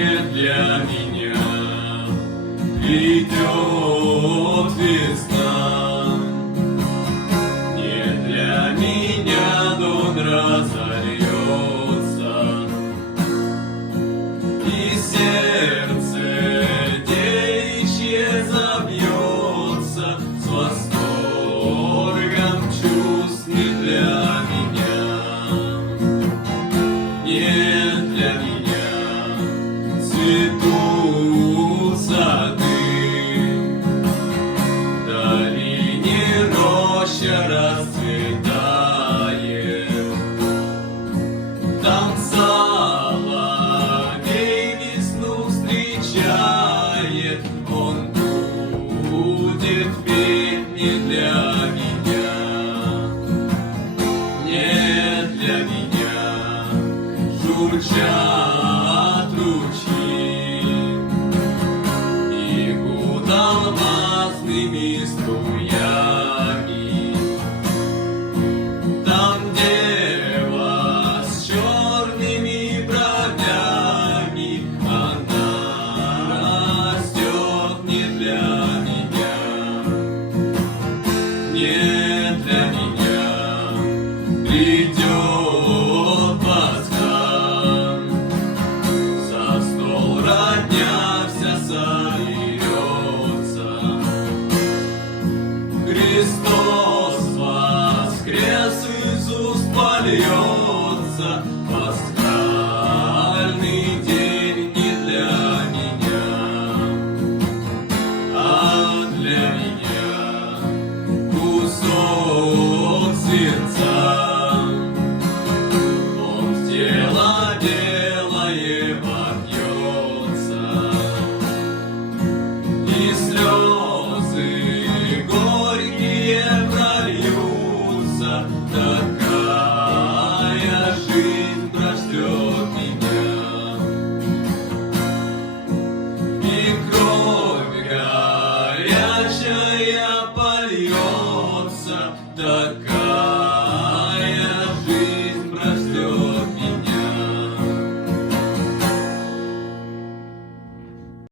не для меня. Придет весна, не для меня Дон разольется, и сердце девичье забьется с восторгом чувств не для меня, не для меня. Цветут сады, в долине роща расцветает, там соловей весну встречает, он будет петь не для меня, не для меня. Журчат ручьи, бегут алмазными струями, там дева с черными бровями, она растет не для меня, не для меня. Придет Пасха, за стол родня вся соберется, Христос воскрес, Иисус польется, пасхальный день не для меня, а для меня. Кусок сердца он в тело белое вопьется, и слезы горькие прольются. Такая жизнь прождет меня, и кровь горячая польется. Такая